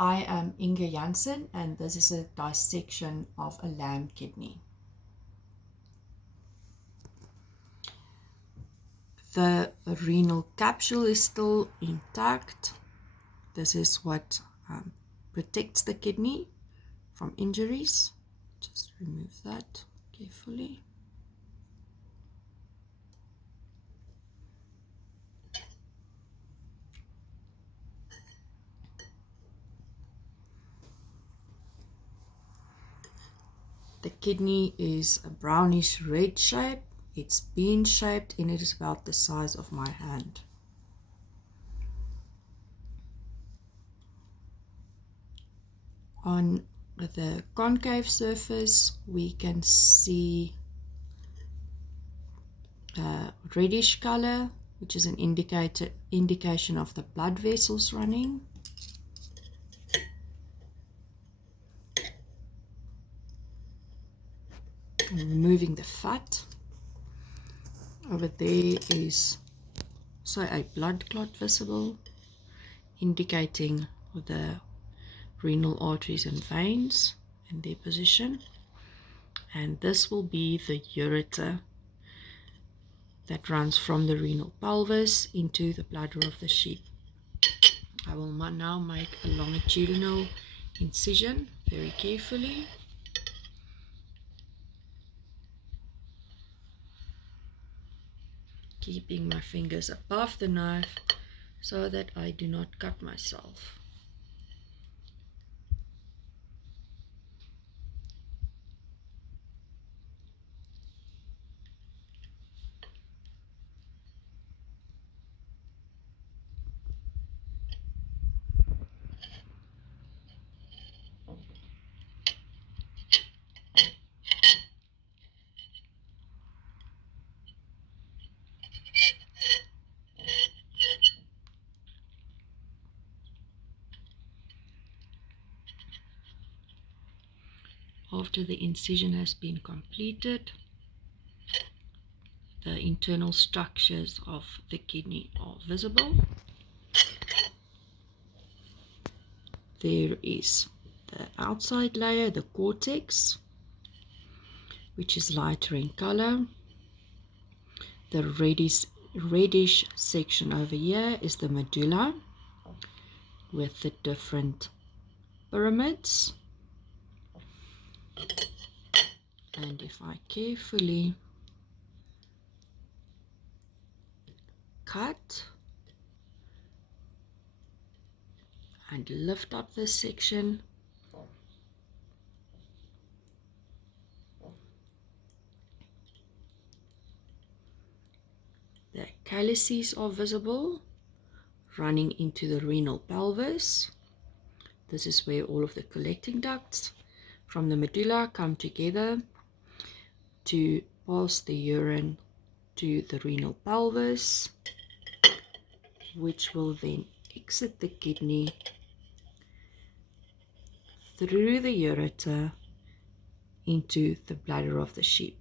I am Inge Jansen, and this is a dissection of a lamb kidney. The renal capsule is still intact. This is what protects the kidney from injuries. Just remove that carefully. The kidney is a brownish red shape. It's bean shaped and it is about the size of my hand. On the concave surface, we can see a reddish color, which is an indication of the blood vessels running. Removing the fat. Over there is also a blood clot visible, indicating the renal arteries and veins and their position. And this will be the ureter that runs from the renal pelvis into the bladder of the sheep. I will now make a longitudinal incision very carefully. Keeping my fingers above the knife so that I do not cut myself. After the incision has been completed, the internal structures of the kidney are visible. There is the outside layer, the cortex, which is lighter in color. The reddish section over here is the medulla with the different pyramids. And if I carefully cut and lift up this section, the calyces are visible running into the renal pelvis. This is where all of the collecting ducts from the medulla come together to pass the urine to the renal pelvis, which will then exit the kidney through the ureter into the bladder of the sheep.